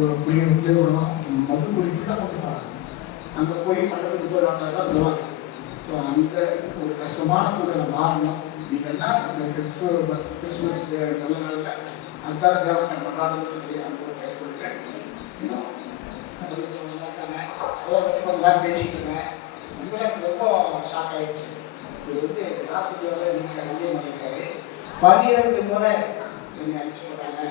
ஒரு புள்ளிவிடணும் மது குறிப்பு தான் கொண்டு போகிறாங்க. அங்கே போய் பண்ணுறதுக்கு 30,000 செலவாகுது. ஸோ அந்த ஒரு கஷ்டமான சூழ்நிலை மாறணும். நீங்கள்லாம் இந்த கிறிஸ்துமஸ் நல்ல நாளில் அதுக்காக தேவனை கொண்டாடுன்னு சொல்லி அந்த ஒரு கை கொடுக்குறேன். இன்னும் கொஞ்ச நேரம் பேசிக்கிட்டு இருந்தேன். உண்மையில எனக்கு ரொம்ப ஷாக் ஆகிடுச்சு. இது வந்து ஆஃப்ரிக்காவில் இன்னைக்கு அதிகம் பண்ணியிருக்காரு. 12 முறை என்னை அடிச்சு போட்டாங்க.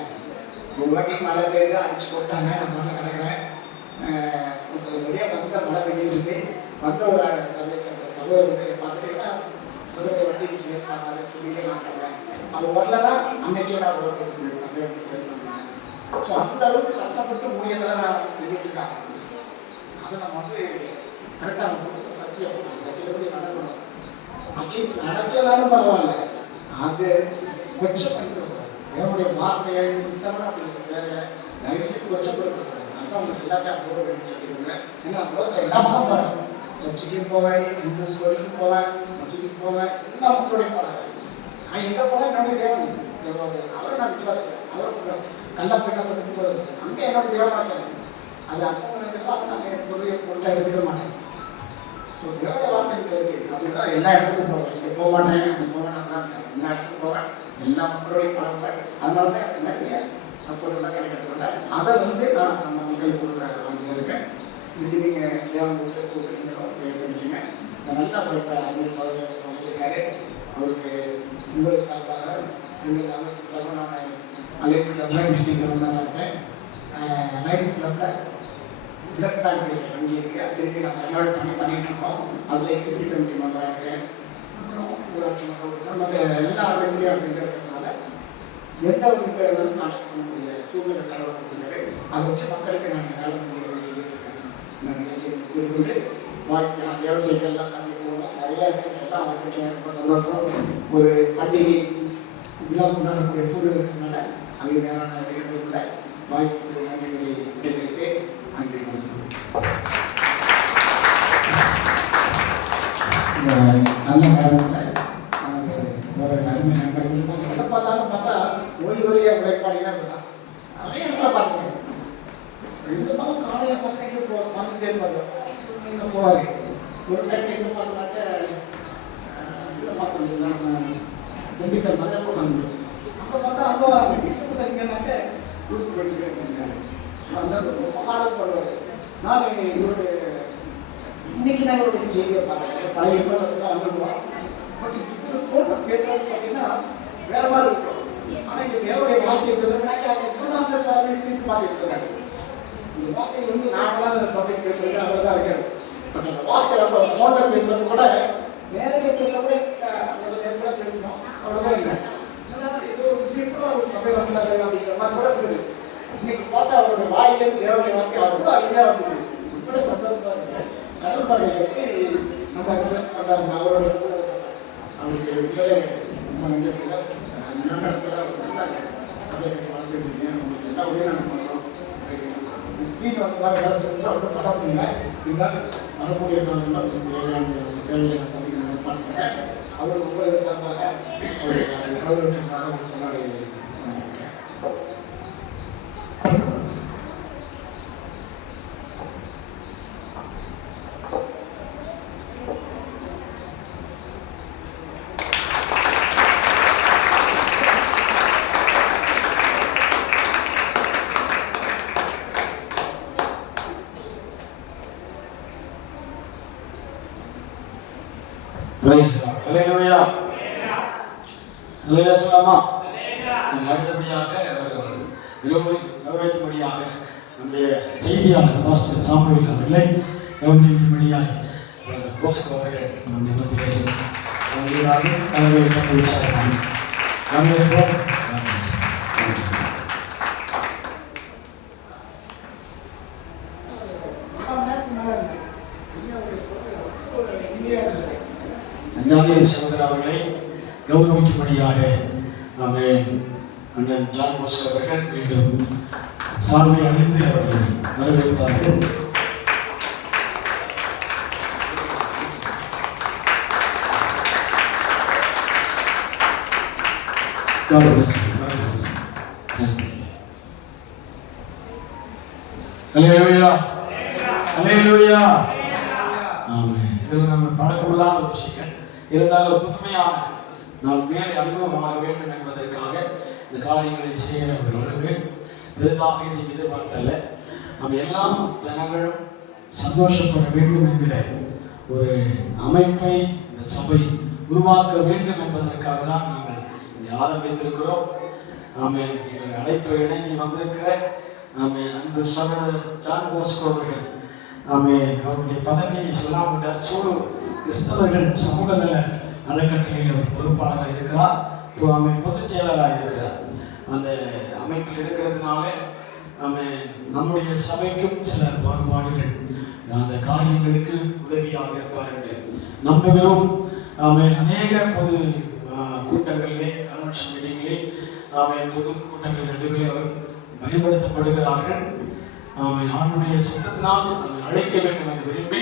ஒரு வாட்டி மழை பெய்யுது அடிச்சு போட்டாங்க. நான் மழை கிடக்கிறேன். ஒருத்தர் நிறைய வந்த மழை பெய்ஞ்சிட்டு இருக்கு. வந்த ஒரு சகோதரர் வந்து பார்த்துட்டீங்கன்னா முதல் வண்டி பார்த்தாரு சொல்லிட்டு நான் சொல்றேன். அது வரலன்னா அன்னைக்கே நான் போயிருக்கேன். ஸோ அந்த அளவுக்கு கஷ்டப்பட்டு ஊழியத்தில் நான் செஞ்சுட்ருக்காங்க. அதை நம்ம வந்து கரெக்டாக சத்தியப்படி நடக்கணும். அட்லீஸ்ட் நடக்கலாலும் பரவாயில்ல, அது கொச்சம் பண்ணிக்கூடாது. என்னுடைய வார்த்தையை மிஸ்தவரை அப்படி வேற நிறைய விஷயத்துக்கு கொச்சப்படுத்தக்கூடாது. அதுதான் உங்களுக்கு எல்லாத்தையும் போட வேண்டிய சொல்லிடுங்க. ஏன்னா உலகத்தில் எல்லா மனம் பாருங்க. சர்ச்சுக்கும் போவேன், இந்து ஸ்கூலுக்கும் போவேன், மசூதிக்கு போவேன், எல்லா மக்களுடைய பாடுறேன். நான் எங்கே போனேன் என்னுடைய தேவன் அவரை நான் விசுவாசிக்கிறேன். அவரை கள்ளப்பட்ட கொண்டு போகிறது அங்கே என்னோட தேவனாக்கிறேன். அது அப்போ நினைக்கிறதோ அதை நான் பொருளாக எடுத்துக்க மாட்டேன். ஸோ தேவடைய வார்த்தை இருக்கு அப்படின்னா எல்லா இடத்துக்கும் போவேன். இங்கே போக மாட்டேன், அப்படி போக மாட்டேன், எல்லா இடத்துக்கும் போவேன், எல்லா மக்களோடையும் பழகுவேன். அதனால தான் எனக்கு நிறைய சப்போர்ட் எல்லாம் கிடைக்கிறதுனால அதை வந்து நான் நம்ம மக்களுக்கு கொடுக்க வாங்கி இருக்கேன். இது நீங்கள் தேவன் பண்ணிக்கீங்க. நான் நல்லா படிப்பேன். அன்பு சகோதரர் வந்திருக்காரு. அவருக்கு உங்கள் சார்பாக எங்கள் அமைப்பு சார்பாக நான் அலைன்ஸ் கிளப்பில் டிஸ்ட்ரிக்ட் கவர்னராக இருக்கேன். லைன்ஸ் கிளப்பில் பிளட் பேங்க் வங்கி இருக்குது. அது திருப்பி நாங்கள் ரெனோவேட் பண்ணிகிட்டு இருக்கோம். அதில் எக்ஸிக்யூட்டிவ் கமிட்டி மெம்பராக இருக்கேன். அப்புறம் ஊராட்சி மன்ற மற்ற எல்லா அமைப்புலையும் அப்படிங்கிறதுனால எந்த ஒரு விஷயம் கான்டாக்ட் பண்ணக்கூடிய சூழ்நிலை கடவுள் கொடுத்துருக்காரு. அதை வச்சு மக்களுக்கு நாங்கள் வேலை முடிய சொல்லியிருக்கேன். நான் கூறிக்கொண்டு வாய்ப்பு நான் தேவை செய்து எல்லாம் கலந்து போகணும். நிறையா இருக்குது, எல்லாம் வந்துருக்கேன். ரொம்ப சந்தோஷம். ஒரு பண்டிகை விழா கொண்டாடக்கூடிய சூழ்நிலை இருக்கிறதுனால அது நேரம் எடுக்கிறதுக்குள்ள வாய்ப்பு நன்றிகளை விடைபெறுகிறேன். நன்றி. நல்ல நேரத்தில் நமக்கு அருமை நண்பர்கள் எதை பார்த்தாலும் பார்த்தா ஓய்வறிய உழைப்பாளினா இருந்தான். நிறைய இடத்துல பார்த்துருக்கேன். இந்த பக்கம் காலையில் பார்த்துட்டு பார்த்துட்டே இருப்பாங்க. இங்கே போவார். ஒரு டைம் எங்கே பார்த்தாக்க இதில் பார்த்துருக்கீங்களா, திண்டுக்கல் மதியம் வந்து அங்கே பார்த்தா அங்கே வராங்க. வீட்டுக்கு தனிங்கன்னாக்க ஊருக்கு போயிட்டு இருக்காரு. அந்த ரொம்ப ஆர்டர் பண்ணுவார். நான் இவருடைய இன்னைக்கு தான் இவருடைய செய்தியை பார்த்தேன். பழைய தான் வந்துருவோம். பட் இப்போ ஃபோட்டோ பேசுறது பார்த்தீங்கன்னா வேற மாதிரி இருக்கும். ஆனால் இங்கே தேவைய வார்த்தை பார்த்துட்டு இருக்கிறாங்க. இந்த வார்த்தை வந்து நாங்களாம் பப்ளிக் பேசுறது அவர் தான் இருக்காது. பட் அந்த வார்த்தை அப்போ ஃபோனில் பேசுறது கூட நேரடியாக பேசுறப்ப நேரத்தில் பேசணும் அவ்வளோதான் இல்லை. ஏதோ இப்போ ஒரு சபை வந்தாரு அப்படிங்கிற மாதிரி கூட இருக்குது. இன்னைக்கு பார்த்தா அவருடைய வாயிலேருந்து தேவனுடைய வார்த்தை அவர் கூட அருமையாக வந்தது. இப்படி சந்தோஷமா இருக்கு. கடவுள் பாருங்க எப்படி நம்ம பண்ணாருங்க. அவரோட அவருக்கு உண்மையிலே ரொம்ப நன்றி. நல்ல இடத்துல சபையை வளர்த்துட்டு இருக்கீங்க. உங்களுக்கு எல்லா உதவியும் நாங்கள் பண்ணுறோம். வீட்டில் வந்து ஒன்றும் பண்ண முடியல. இருந்தாலும் வரக்கூடிய காலங்களில் தேவையான தேவையை நான் சந்திக்க ஏற்பாடு பண்ணுறேன். அவர் உங்களை சார்பாக அவருடைய கௌரவத்திற்காக கொண்டாடி அடுத்தபடியாக கௌரவிக்கும்படியாக நம்முடைய செய்தியாளர் பாஸ்டர் சாமுவேல் அவர்களை கௌரவிக்கும்படியாக போஸ்கோ அவர்கள் நம்முடைய மத்தியில் சகோதரர் அவர்களை கௌரவிக்கும்படியாக அண்ணன் ஜான் போஸ்கோ அவர்கள் மீண்டும் சால்வை அணிந்து அவர்களை வரவேற்றார்கள். God bless you. God bless you. Thank you. அல்லேலூயா, அல்லேலூயா. ஆமென். இதில் நம்ம பழக்கமில்லாத ஒரு விஷயம் இருந்தாலும் புதுமையான நாம் மேலே அறிமுகமாக வேண்டும் என்பதற்காக இந்த காரியங்களை செய்கிறவர்களுக்கு பெரிதாக இதை எதிர்பார்த்தல்ல. நம்ம எல்லா ஜனங்களும் சந்தோஷப்பட வேண்டும் என்கிற ஒரு அமைப்பை இந்த சபை உருவாக்க வேண்டும் என்பதற்காக தான் நாங்கள் இதை ஆரம்பித்திருக்கிறோம். ஆமென். எங்கள் அழைப்பை இணங்கி வந்திருக்கிற ஆமென் அன்பு சகோதரர் ஜான் போஸ்கோ அவர்கள் ஆமென் அவருடைய பதவியை சொல்லாமல் சூடு கிறிஸ்தவர்கள் சமூக நல அறக்கட்டளையில் அவர் பொறுப்பாளராக இருக்கிறார். ஆமென் பொதுச் செயலராக இருக்கிறார். அந்த அமைப்பில் இருக்கிறதுனால ஆமென் நம்முடைய சபைக்கும் சில பாகுபாடுகள் அந்த காரியங்களுக்கு உதவியாக இருப்பார் என்று நம்புகிறோம். ஆமென். அநேக பொது கூட்டங்களிலே கன்வென்ஷன் மீட்டிங்களில் ஆமென் பொது கூட்டங்கள் நடுவே அவர் பயன்படுத்தப்படுகிறார்கள். ஆமென். ஆண்டுடைய சத்தத்தினால் நம்மை அழைக்க வேண்டும் என்று விரும்பி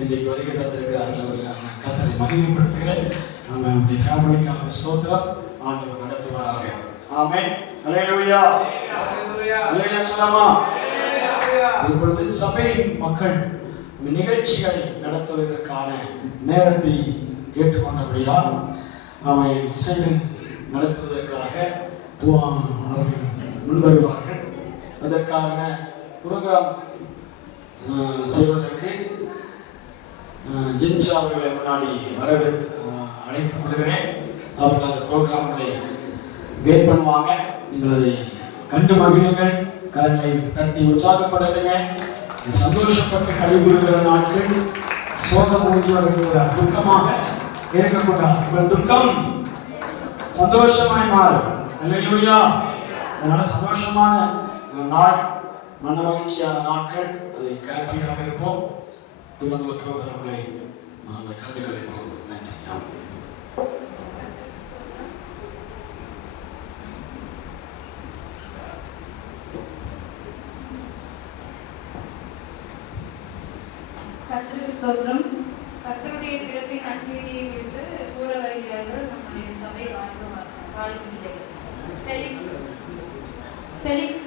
இன்றைக்கு வருகை தந்திருக்கிறார்கள். அவர்கள் கர்த்தரை மகிமைப்படுத்துகிறேன். ஆமென். அவருடைய ஃபேமிலிக்காக ஸ்தோத்திரம். ஆண்டவர் நடத்துவாராக. ஆமென். அல்லேலூயா, அல்லேலூயா சொல்லாமா. இப்பொழுது சபையின் மக்கள் நிகழ்ச்சிகளை நடத்துவதற்கான நேரத்தை கேட்டுக்கொண்டபடியால் அவன் இசைகள் நடத்துவதற்காக அவர்கள் முன்வருவார்கள். அதற்கான புரோகிராம் செய்வதற்கு ஜென்ஷா அவர்களை முன்னாடி அழைத்துக் கொள்கிறேன். அவர்கள் அந்த ப்ரோக்ராம்களை கேட் பண்ணுவாங்க. நீங்கள் அதை கண்டு மகிழுங்கள். கரங்களை தட்டி உற்சாகப்படுத்துங்க. சந்தோஷப்பட்டு கழிவுறுகிற நாட்கள் சோகம் ஊற்றுவதற்கு துக்கமாக இருக்கக்கூடாது. உங்கள் துக்கம் சந்தோஷமாய் மாறும். அல்லேலூயா. அதனால சந்தோஷமான நாள், மன மகிழ்ச்சியான நாட்கள், அதை ஹாப்பியாக இருப்போம். தொடர்ந்து ப்ரோக்ராம்களை நாங்கள் கண்டுகளிப்போம். நன்றி. கர்த்தருக்கு ஸ்தோத்திரம். கர்த்தருடைய பிறப்பின் நற்செய்தியை குறித்து கூற வருகிறார்கள் நம்முடைய சபை வாழ்க்கையிலே. ஃபெலிக்ஸ்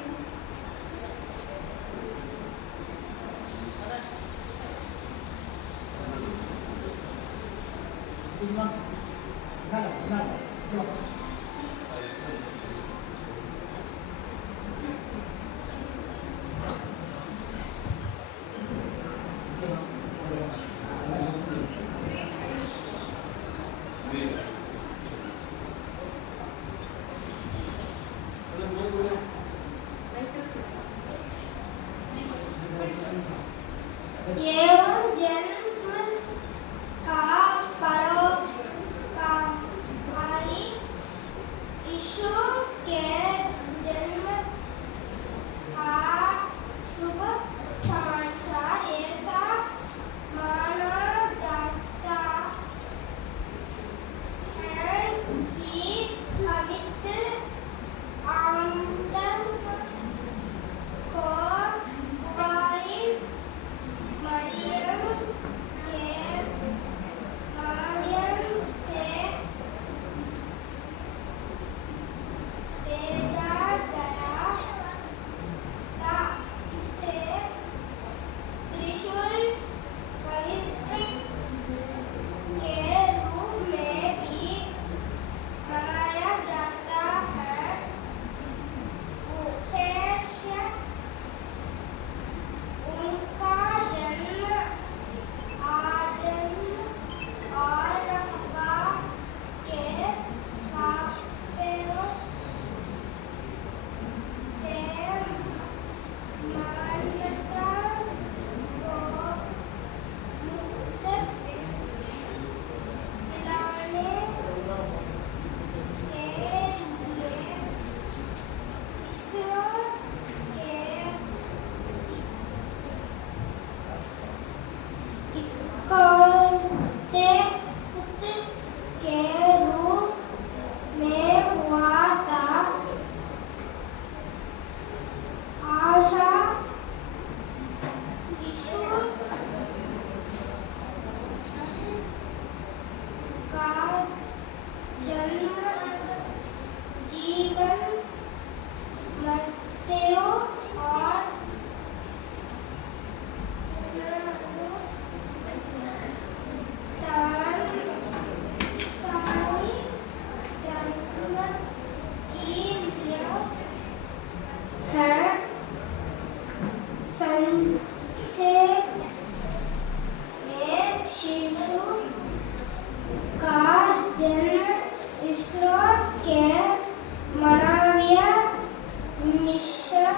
ईश्वर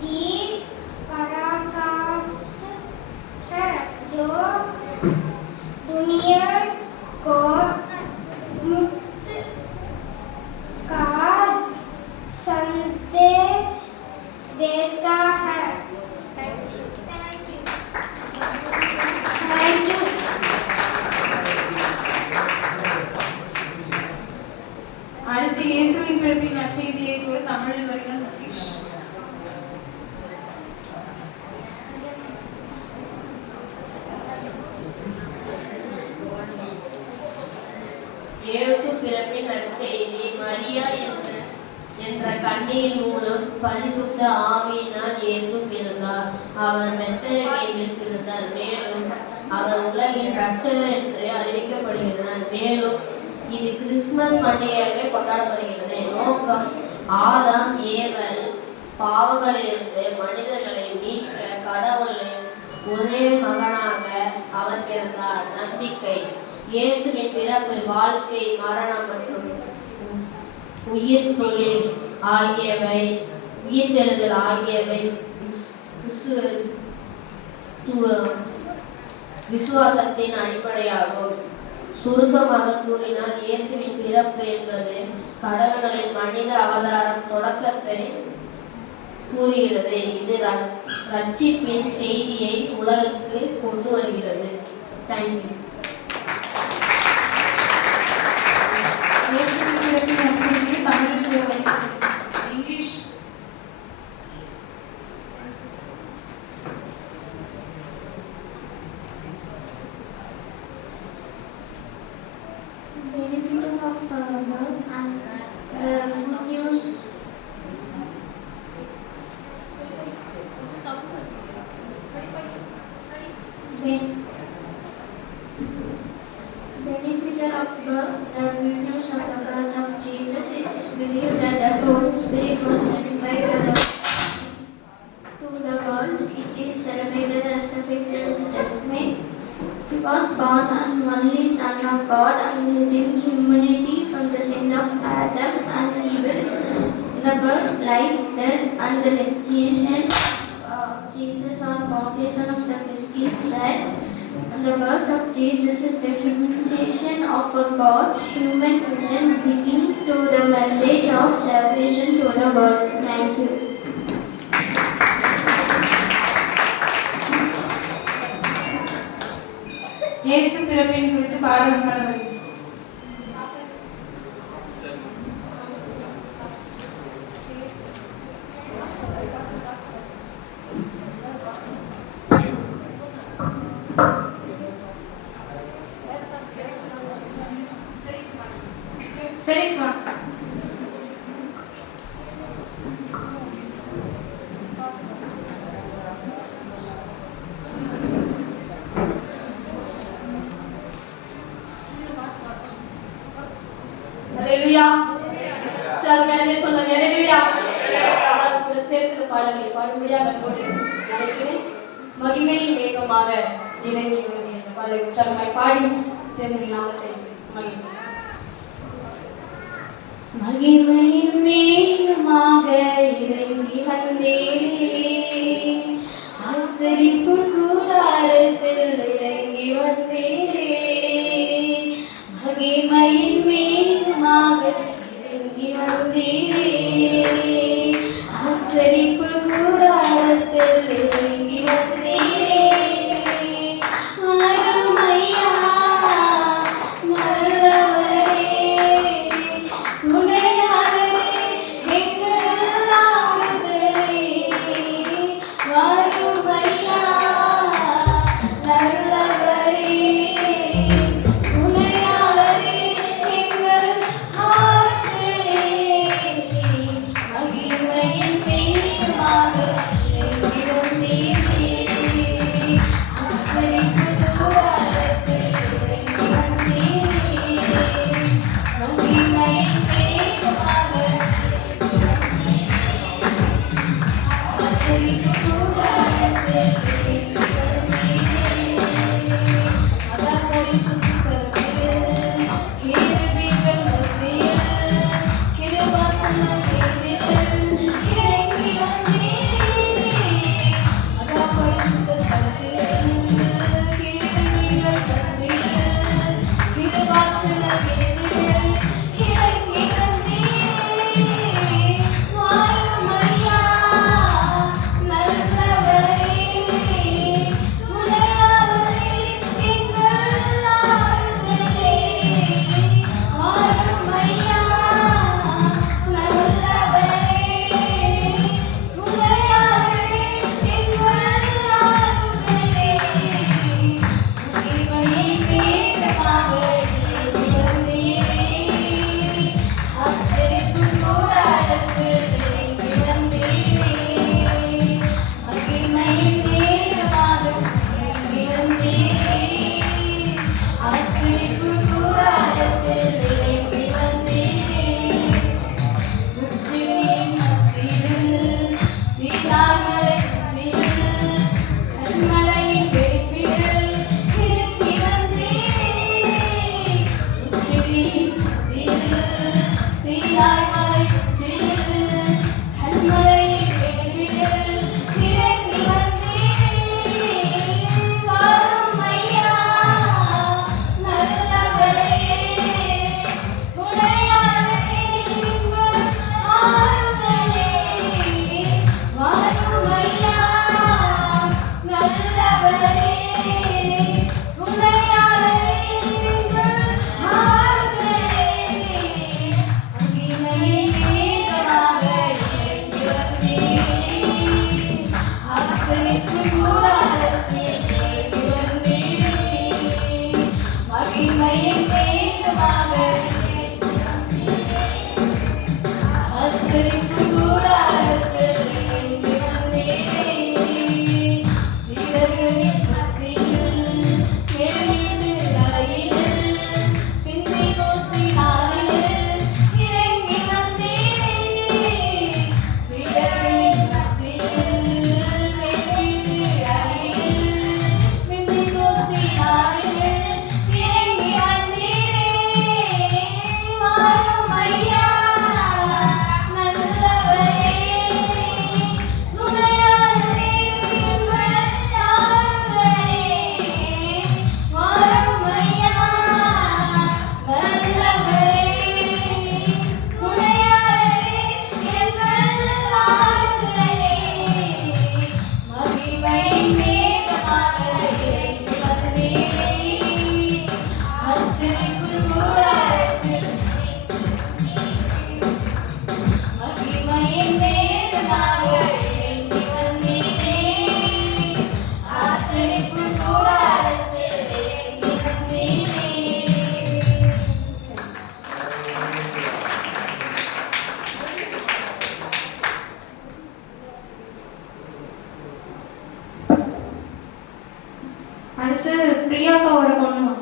की पराकाष्ठ है जो दुनिया को मुक्त का संदेश देता है। Thank you. அடுத்து இயேசுவின் பிறப்பின் நற்செய்தியை கூட தமிழில் வருகிறார் முகேஷ். இயேசு பிறப்பின் நற்செய்தி. மரியா என்ற கன்னியின் மூலம் பரிசுத்த ஆவியினால் இயேசு பிறந்தார். அவர் பெத்லகேமில் பிறந்தார். மேலும் அவர் உலகின் இரட்சகர் என்று அறிவிக்கப்படுகிறார். மேலும் இது கிறிஸ்துமஸ் பண்டிகையாக கொண்டாடப்படுகிறது. நோக்கம் ஆதாம் ஏவல் பாவங்களிலிருந்து மனிதர்களை மீட்க கடவுளின் ஒரே மகனாக அவர் பிறந்தார். நம்பிக்கை இயேசுவின் பிறப்பு, வாழ்க்கை, மரணம் மற்றும் உயிர்த்தெழுதல் ஆகியவை விசுவாசத்தின் அடிப்படையாகும். சுருக்கமாக கூறினால் இயேசுவின் பிறப்பு என்பது கடவுளின் மனித அவதாரம் தொடக்கத்தை கூறுகிறது. இது ரட்சிப்பின் செய்தியை உலகுக்கு கொண்டு வருகிறது. தேங்க்யூ. இயேசுவின் பிறப்பின் நற்செய்தியை தமிழில் கூட வருகிறது. English. Benefit of birth and good news. Benefit of birth, the good news of the birth of Jesus. It is believed that the Holy Spirit was sent by the to the world. It is celebrated as the 15th of May. He was born an only Son of God and redeemed humanity from the sin of Adam and evil. The birth, life, death, and the resurrection of Jesus are foundation of the Christian faith. And the birth of Jesus is the culmination of a God's human presence, bringing to the message of salvation to the world. Thank you. இயேசு பிறப்பின் குறித்து பாடல் பாட வருகிறது. Felix one. ஹல்லேலூயா. சகலமே சொல்லுங்க ஹல்லேலூயா. எல்லாரும் கூட சேர்ந்து இந்த பாடலை பாடும்படியாக அன்போடு அழைக்கிறேன். மகிமையின் வேகமாக இறங்கி வந்தேன். பாடலை உற்சாகமாய் பாடி தேவனுடைய நாமத்தை மகிழ்வோம். மகிமையின் வேகமாக இறங்கி வந்தேனே, ஆசரிப்பு கூடாரத்தில் இறங்கி வந்தேனே. மகிமையின் வேகமாக இறங்கி வந்தேனே, ஆசரிப்பு கூடாரத்தில் இறங்கி வந்தேனே. அருமையா நல்லவரே, துணையாளரே, எங்கள் ஆறுதலே. அருமையா நல்லவரே, துணையாளரே, எங்கள் ஆறுதலே. மகிமையின் வேகமாக அடுத்து பிரியாக்காவோட பொண்ணு.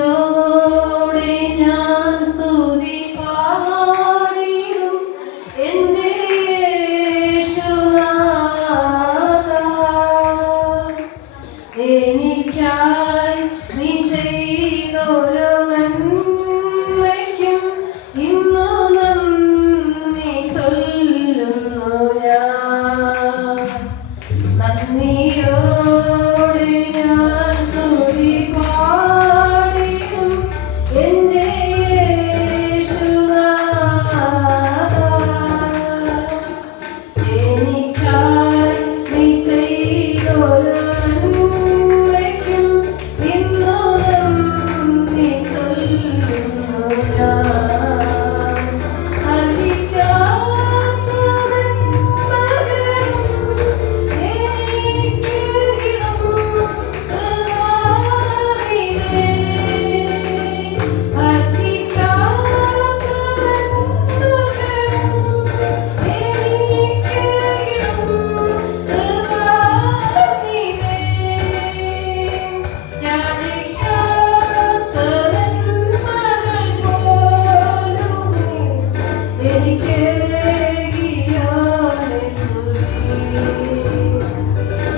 നന്ദിയോടെ ഞാൻ സ്തുതി പാടിടും എൻ്റെ യേശുനാഥാ. എനിക്കായി നീ ചെയ്തൊരു നന്മയ്ക്കും ഇന്നു നന്ദി ചൊല്ലുന്നു ഞാൻ. നന്ദിയോടെ ഞാൻ സ്തുതി പാടിടും എൻ്റെ യേശുനാഥാ. എനിക്കായി നീ ചെയ്തൊരു നന്മയ്ക്കും ഇന്നു നന്ദി ചൊല്ലുന്നു ഞാൻ. അർഹിക്കാത്ത നന്മകളും എനിക്കിടും കൃപാനിധി. അർഹിക്കാത്ത നന്മകളും എനിക്കിടും കൃപാനിധി. യാചിക്കാത്ത നന്മകൾ പോലുമേ എനിക്കേകിയോനെ സ്തുതി.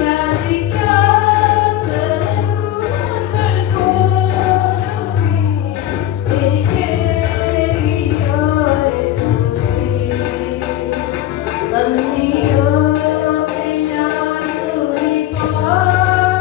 യാചിക്കാത്ത നന്മകൾ പോലുമേ എനിക്കേകിയോനെ സ്തുതി. നന്ദിയോടെ ഞാൻ സ്തുതി പാടിടും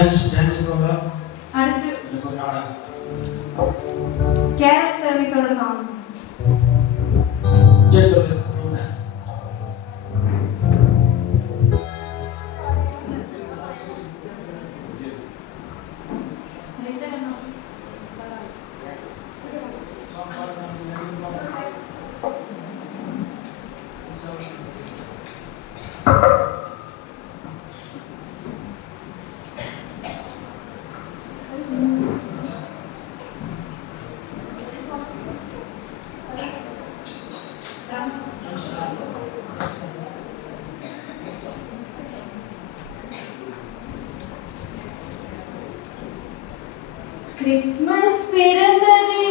டான்ஸ் ப்ரோக்ராம் அடுத்து எனக்கு ஒரு நாடகம். கேரட் சர்வீஸோட சாங். கேட்பது கிறிஸ்மஸ் பிறந்ததே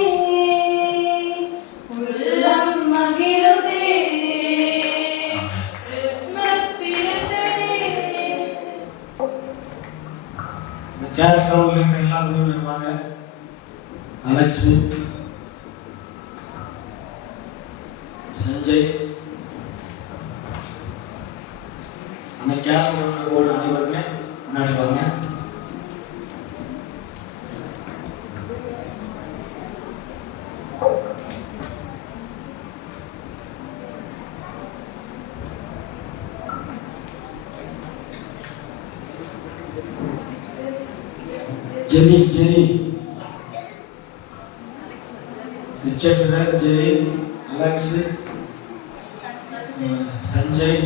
உள்ளம் மகிழுதே கிறிஸ்மஸ் பிறந்ததே. இந்த கேரக்டர் இருக்க எல்லா குழுவும் இருப்பாங்க. அலெக்ஸ், சஞ்சய், அந்த கேரக்டரோட அனைவருமே முன்னாடி வாங்க. Jenny Richard, Jenny, Alex, Sanjay,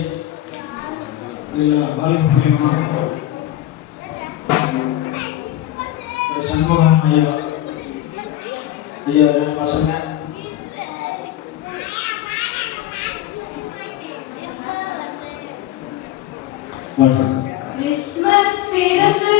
Shanmugam ஐயா, ரெண்டு பசங்க. கிறிஸ்மஸ் பிறந்ததே